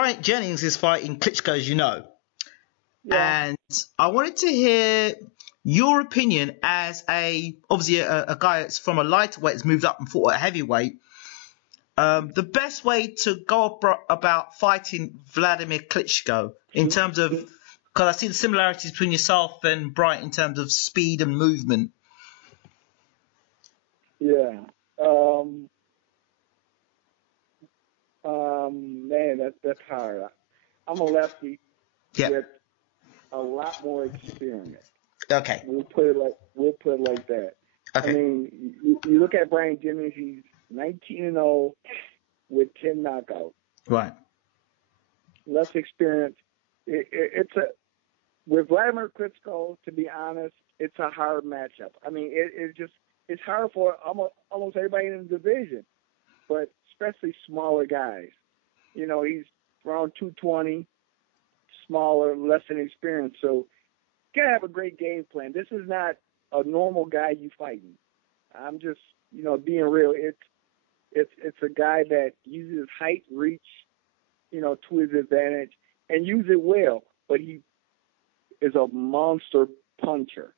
Bryant Jennings is fighting Klitschko, as you know. Yeah. And I wanted to hear your opinion as obviously a guy that's from a lightweight that's moved up and fought at heavyweight. The best way to go about fighting Wladimir Klitschko in terms of, because I see the similarities between yourself and Bryant in terms of speed and movement. Yeah. Man, that's hard. I'm a lefty with a lot more experience. Okay. We'll put it like that. Okay. I mean, you look at Bryant Jennings. He's 19-0 with 10 knockouts. Right. Less experience. With Wladimir Klitschko, to be honest, it's a hard matchup. I mean, it's hard for almost everybody in the division, but especially smaller guys. You know, he's around 220, smaller, less than experienced. So you gotta have a great game plan. This is not a normal guy you fighting. I'm just, being real. It's a guy that uses height, reach, to his advantage, and use it well. But he is a monster puncher.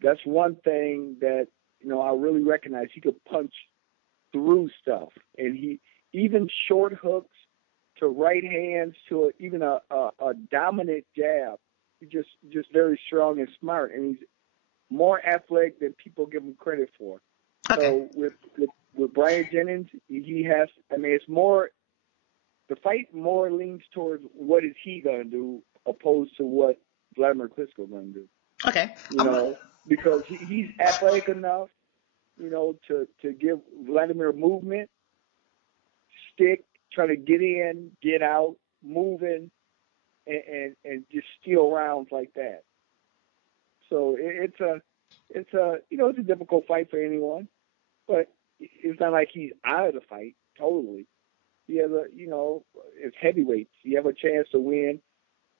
That's one thing that I really recognize. He could punch through stuff, and he even short hooks to right hands to even a dominant jab. He's just very strong and smart, and he's more athletic than people give him credit for. Okay. So with Bryant Jennings, he has. I mean, it's more. The fight more leans towards what is he going to do, opposed to what Wladimir Klitschko going to do. Okay. Because he's athletic enough, to give Wladimir movement, stick, try to get in, get out, moving, and just steal rounds like that. So it's a difficult fight for anyone, but it's not like he's out of the fight totally. He has it's heavyweights. You have a chance to win,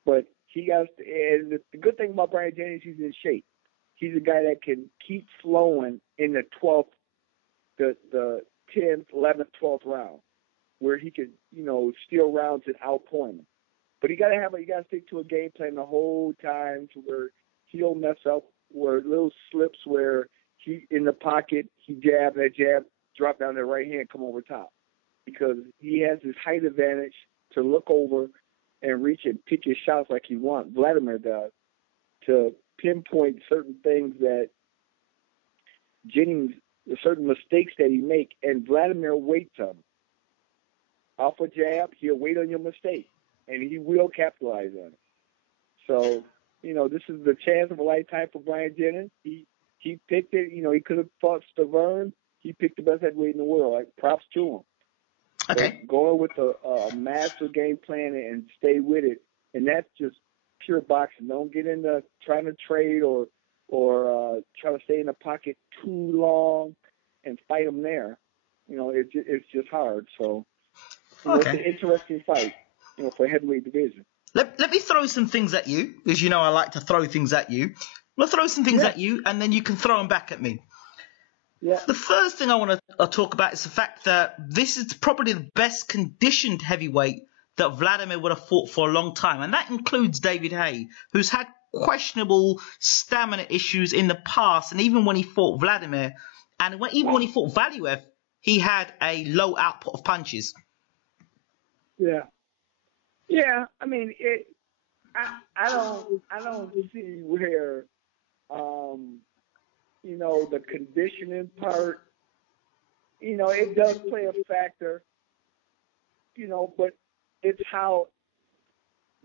but and the good thing about Bryant Jennings, he's in shape. He's a guy that can keep flowing in the 12th, the 10th, 11th, 12th round, where he could, steal rounds and outpoint him. But you got to stick to a game plan the whole time to where he don't mess up, where little slips where he in the pocket, he that jab, drop down the right hand, come over top. Because he has his height advantage to look over and reach and pick his shots like he wants. Wladimir does, to pinpoint certain things that Jennings, certain mistakes that he make, and Wladimir waits on him. Off a jab, he'll wait on your mistake, and he will capitalize on it. So, this is the chance of a lifetime for Bryant Jennings. He picked it. He could have fought Stavern. He picked the best heavyweight in the world. Like, props to him. Okay. But going with a master game plan and stay with it, and that's just pure boxing. Don't get into trying to trade or try to stay in the pocket too long and fight them there. It's just hard. So it's an interesting fight, for heavyweight division. Let me throw some things at you, because I like to throw things at you. I'll throw some things at you, and then you can throw them back at me. Yeah. The first thing I want to talk about is the fact that this is probably the best conditioned heavyweight that Wladimir would have fought for a long time. And that includes David Haye, who's had questionable stamina issues in the past. And even when he fought Wladimir, and even when he fought Valiev, he had a low output of punches. Yeah. Yeah. I mean, I don't see where, the conditioning part, it does play a factor, but it's how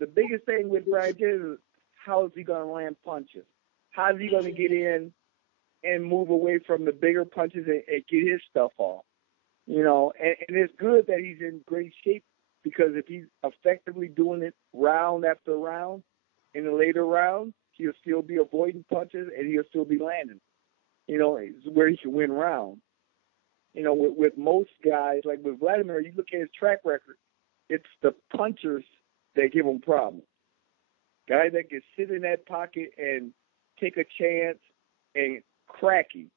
the biggest thing with Bryant Jennings is how is he going to land punches? How is he going to get in and move away from the bigger punches and get his stuff off? And it's good that he's in great shape, because if he's effectively doing it round after round, in the later rounds, he'll still be avoiding punches and he'll still be landing. Where he can win rounds. With most guys, like with Wladimir, you look at his track record, it's the punchers that give him problems. Guys that can sit in that pocket and take a chance and crack him.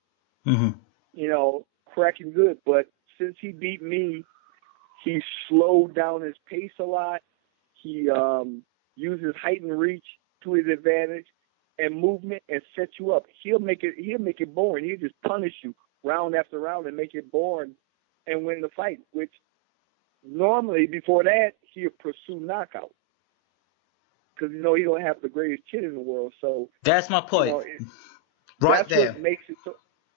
Mm-hmm. Crack him good. But since he beat me, He slowed down his pace a lot. He uses height and reach to his advantage and movement and set you up. He'll make it boring. He'll just punish you round after round and make it boring and win the fight, which normally before that he'll pursue knockout. Because he don't have the greatest chin in the world. So that's my point. Right that's there.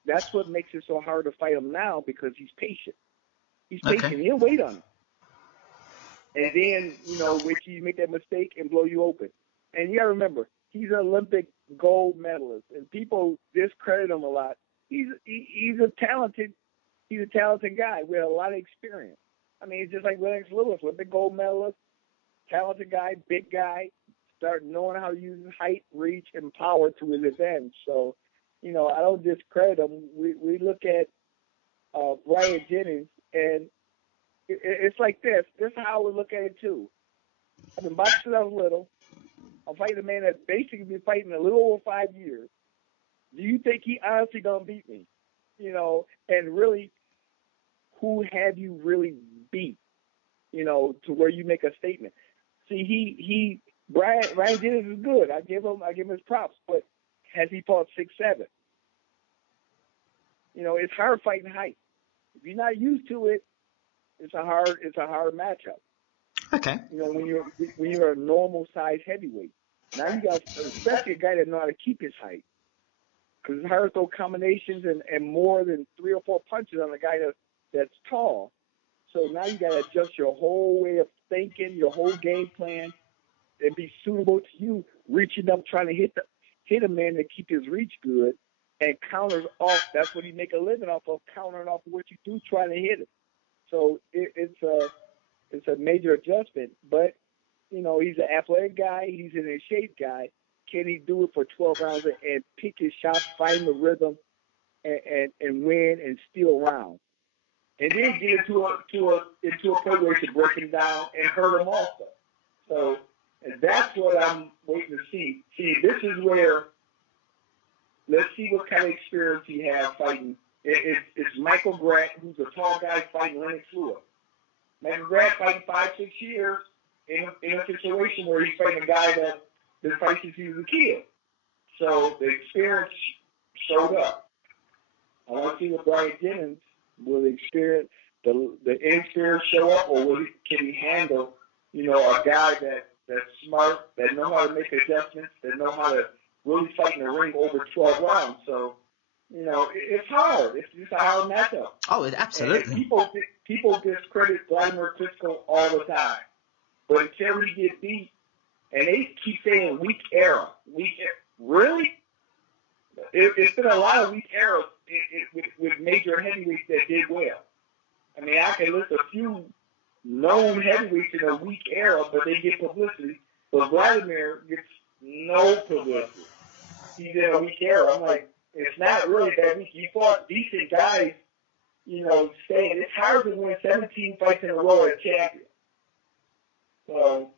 That's what makes it so hard to fight him now, because he's patient. He's patient. Okay. He'll wait on him. And then, wait till you make that mistake and blow you open. And you got to remember, he's an Olympic gold medalist, and people discredit him a lot. He's a talented guy with a lot of experience. I mean, it's just like Lennox Lewis, Olympic gold medalist, talented guy, big guy, start knowing how to use his height, reach, and power to his advantage. So, I don't discredit him. We look at Bryant Jennings, and it's like this. This is how we look at it, too. I've been boxing since I was little. I'm fighting a man that's basically been fighting a little over 5 years. Do you think he honestly going to beat me? And really, who have you really beat, to where you make a statement? See, Brian Jennings is good. I give him his props, but has he fought 6'7"? It's hard fighting height. If you're not used to it, it's a hard matchup. Okay. When you're a normal size heavyweight. Now you got, especially a guy that knows how to keep his height, because it's hard to throw combinations and more than 3 or 4 punches on a guy that's tall. So now you got to adjust your whole way of thinking, your whole game plan, and be suitable to you, reaching up, trying to hit a man to keep his reach good, and counters off. That's what he make a living off of, countering off what you do, trying to hit it. So it's a major adjustment. But he's an athletic guy. He's an in shape guy. Can he do it for 12 rounds and pick his shots, find the rhythm, and win and steal rounds? And then get into a point where he can break him down and hurt him also. So that's what I'm waiting to see. See, this is where, let's see what kind of experience he has fighting. It's Michael Grant, who's a tall guy, fighting Lennox Lewis. Michael Grant fighting 5-6 years in a situation where he's fighting a guy that been fighting since he was a kid. So the experience showed up. I want to see what Bryant Jennings will experience, the inexperience show up, or can he handle, a guy that's smart, that know how to make adjustments, that know how to really fight in the ring over 12 rounds. So, it's hard. It's just a hard matchup. Oh, absolutely. And people discredit Wladimir Klitschko all the time. But until he gets beat, and they keep saying weak era. Really? It's been a lot of weak eras with major heavyweights that did well. I mean, I can list a few known heavyweights in a weak era, but they get publicity. But Wladimir gets no publicity. He's in a weak era. I'm like, it's not really that weak. He fought decent guys, saying it's hard to win 17 fights in a row as champion. So,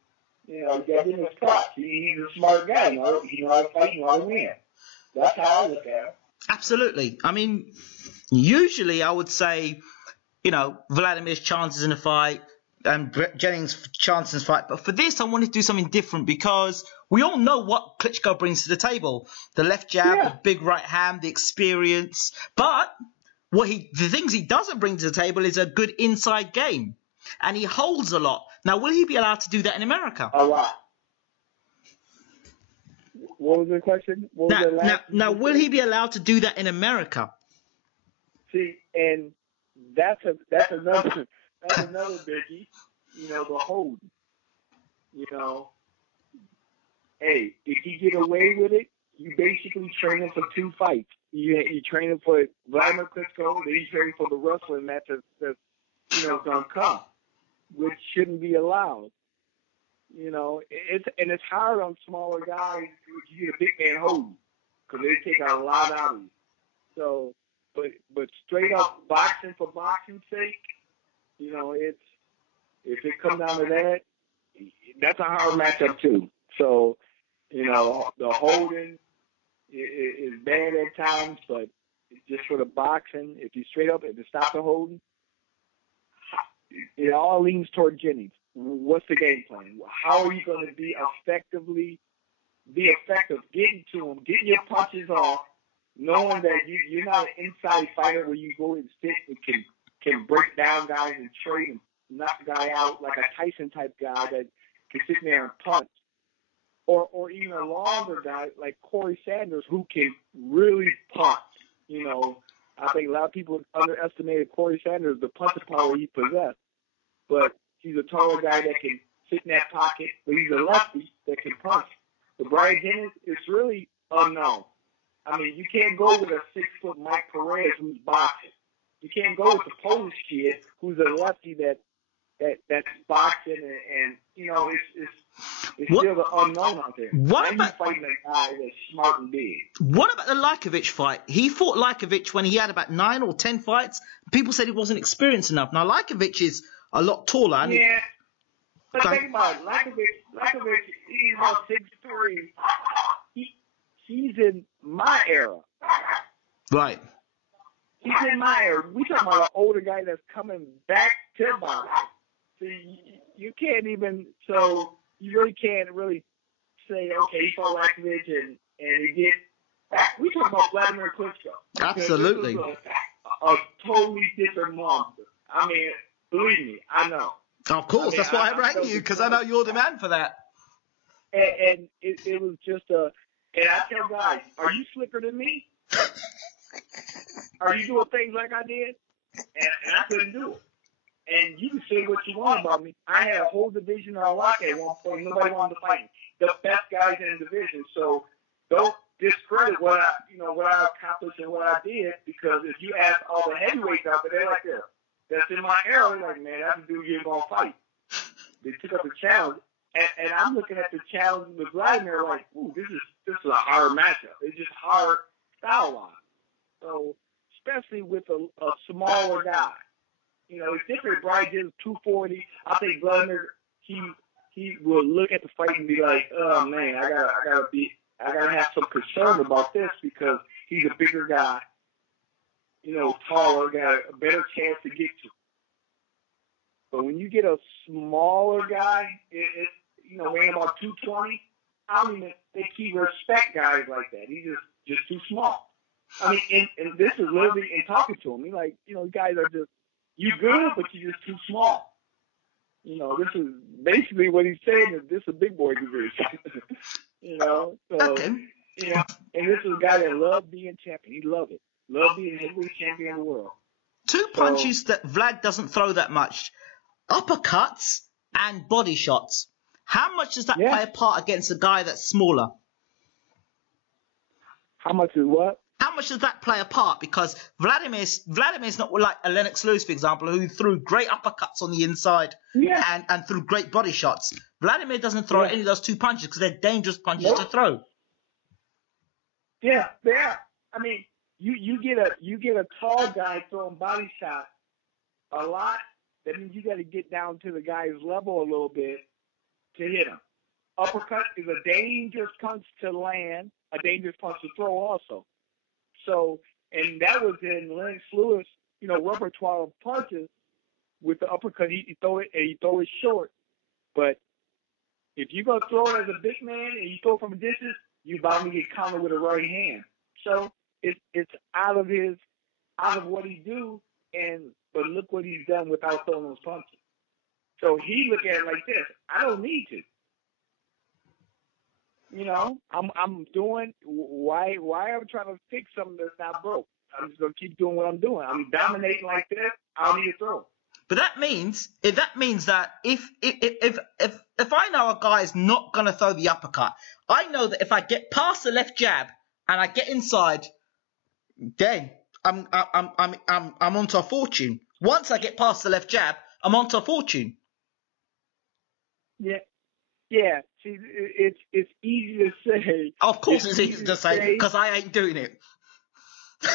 you got to give him his props. He's a smart guy. He knows how to fight, he knows how to win. That's how I look at it. Absolutely. I mean, usually I would say, Vladimir's chances in a fight and Jennings' chances in a fight. But for this, I wanted to do something different because we all know what Klitschko brings to the table. The left jab, the big right hand, the experience. But the things he doesn't bring to the table is a good inside game. And he holds a lot. Now, will he be allowed to do that in America? A lot. What was the question? Now, will he be allowed to do that in America? See, and that's another biggie. The hold. Hey, if you get away with it, you basically train him for 2 fights. You train him for Wladimir Klitschko, then you train him for the wrestling match that's gonna come, which shouldn't be allowed. It's hard on smaller guys if you get a big man holding, because they take a lot out of you. So, but straight up boxing for boxing's sake, if it comes down to that, that's a hard matchup too. So, the holding is bad at times, but just for the boxing, if you straight up, if you stop the holding, it all leans toward Jennings. What's the game plan? How are you going to be effective getting to him, getting your punches off, knowing that you're not an inside fighter where you go and sit and can break down guys and trade and knock a guy out like a Tyson type guy that can sit there and punch. Or even a longer guy like Corey Sanders who can really punch. You know, I think a lot of people underestimated Corey Sanders, the punching power he possessed. But he's a taller guy that can sit in that pocket, but he's a lefty that can punch. But Bryant Jennings is really unknown. I mean, you can't go with a 6-foot Mike Perez who's boxing. You can't go with the Polish kid who's a lefty that's boxing and you know, it's still the unknown out there. What about fighting a guy that's smart and big? What about the Lajkovic fight? He fought Lajkovic when he had about 9 or 10 fights. People said he wasn't experienced enough. Now Lajkovic is a lot taller. Yeah, but think about it. Lajkovic, he's about 6'3". He's in my era. Right. He's in my era. We talking about an older guy that's coming back to boxing. So you can't even. So you really can't really say, okay, he fought Lajkovic and he did. We talking about Wladimir Klitschko. Absolutely. A totally different monster. I mean, believe me, I know. Of course, that's why I rang you, because I know you're the man for that. And it was just and I tell guys, are you slicker than me? Are you doing things like I did? And I couldn't do it. And you can say what you want about me. I had a whole division on lock at one point. Nobody wanted to fight me. The best guys in the division. So don't discredit what I accomplished and what I did, because if you ask all the heavyweights out there, they're like, yeah, that's in my era. They're like, man, that's the dude you're going to fight. They took up the challenge. And I'm looking at the challenge with Wladimir like, ooh, this is a hard matchup. It's just hard style-wise. So, especially with a smaller guy. You know, it's different. Bryant Jennings 240. I think Wladimir, he will look at the fight and be like, oh man, I gotta have some concern about this, because he's a bigger guy, you know, taller, got a better chance to get to. But when you get a smaller guy, you know, weighing about 220, I don't even think he respect guys like that. He's just too small. I mean, and this is literally in talking to him. He's like, you know, guys are just, you good, but you're just too small. You know, this is basically what he's saying, is this is a big boy division. You know, so, Okay. you know, and this is a guy that loved being champion. He loved it. Loved being heavyweight champion of the world. Two punches that Vlad doesn't throw that much. Uppercuts and body shots. How much does that play a part against a guy that's smaller? How much is what? How much does that play a part? Because Vladimir's not like a Lennox Lewis, for example, who threw great uppercuts on the inside and threw great body shots. Wladimir doesn't throw any of those two punches because they're dangerous punches to throw. Yeah, they are. I mean, you get a tall guy throwing body shots a lot. That means you got to get down to the guy's level a little bit to hit him. Uppercut is a dangerous punch to land, a dangerous punch to throw also. So, and that was in Lennox Lewis, you know, repertoire of punches with the uppercut. He throw it and he throw it short. But if you're going to throw it as a big man and you throw it from a distance, you're bound to get countered with a right hand. So it's out of what he do, but look what he's done without throwing those punches. So he look at it like this: I don't need to. You know, I'm doing why I'm trying to fix something that's not broke. I'm just gonna keep doing what I'm doing. I'm dominating like this. I don't need to throw. But that means that if I know a guy is not gonna throw the uppercut, I know that if I get past the left jab and I get inside, then I'm onto a fortune. Once I get past the left jab, I'm onto a fortune. Yeah. See, it's easy to say. Of course, it's easy to say because I ain't doing it.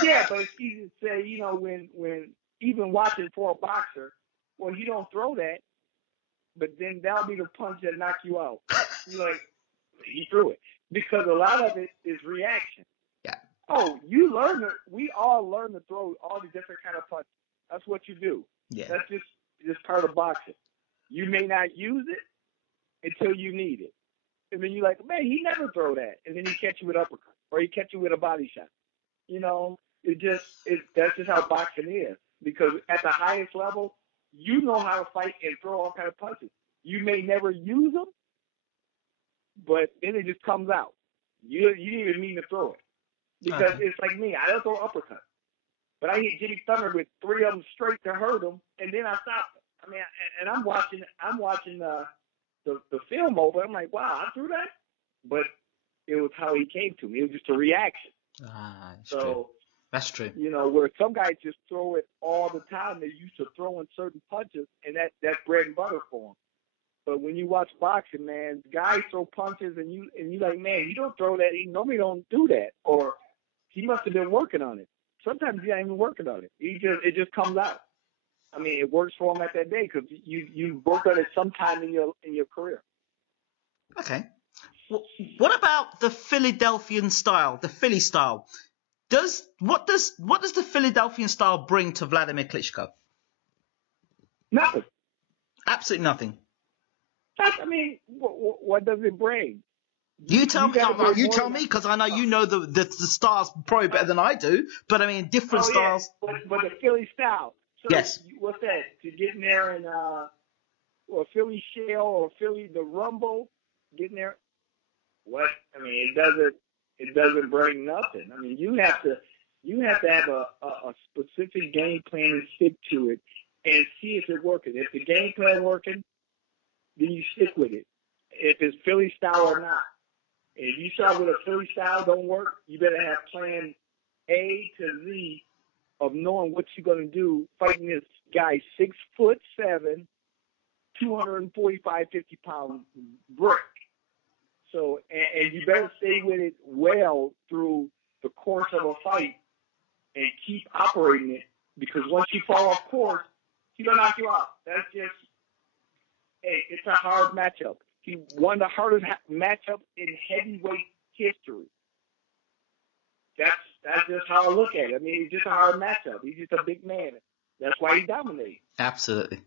Yeah, but it's easy to say. You know, when even watching for a boxer, well, he don't throw that, but then that'll be the punch that knock you out. You're like, he threw it, because a lot of it is reaction. Yeah. Oh, we all learn to throw all the different kind of punches. That's what you do. Yeah. That's just just part of boxing. You may not use it until you need it. And then you're like, man, he never throw that. And then he catch you with uppercut or he catch you with a body shot. You know, that's just how boxing is. Because at the highest level, you know how to fight and throw all kind of punches. You may never use them, but then it just comes out. You didn't even mean to throw it. Because it's like me. I don't throw uppercut. But I hit Jimmy Thunder with 3 of them straight to hurt him, and then I stopped him. I mean, and I'm watching the film over. I'm like, wow, I threw that? But it was how he came to me. It was just a reaction. That's true. That's true. You know, where some guys just throw it all the time. They're used to throwing certain punches, and that's bread and butter for them. But when you watch boxing, man, guys throw punches, and you like, man, you don't throw that. Nobody don't do that. Or he must have been working on it. Sometimes he's not even working on it. It just comes out. I mean, it works for him at that day because you worked on it sometime in your career. Okay. Well, what about the Philadelphian style, the Philly style? What does the Philadelphian style bring to Wladimir Klitschko? Nothing. Absolutely nothing. I mean, what does it bring? You tell me. You tell me, because I know you know the styles probably better than I do. But I mean, different styles. But the Philly style. So yes. What's that? To get in there and or Philly shell or Philly the rumble, getting there. What? I mean, it doesn't bring nothing. I mean, you have to have a specific game plan and stick to it and see if it's working. If the game plan working, then you stick with it. If it's Philly style or not. If you start with a Philly style don't work, you better have plan A to Z of knowing what you're going to do fighting this guy 6'7", 245, 50-pound brick. So, and you better stay with it well through the course of a fight and keep operating it, because once you fall off course, he's going to knock you out. That's just, it's a hard matchup. He won the hardest matchup in heavyweight history. That's just how I look at it. I mean, he's just a hard matchup. He's just a big man. That's why he dominates. Absolutely.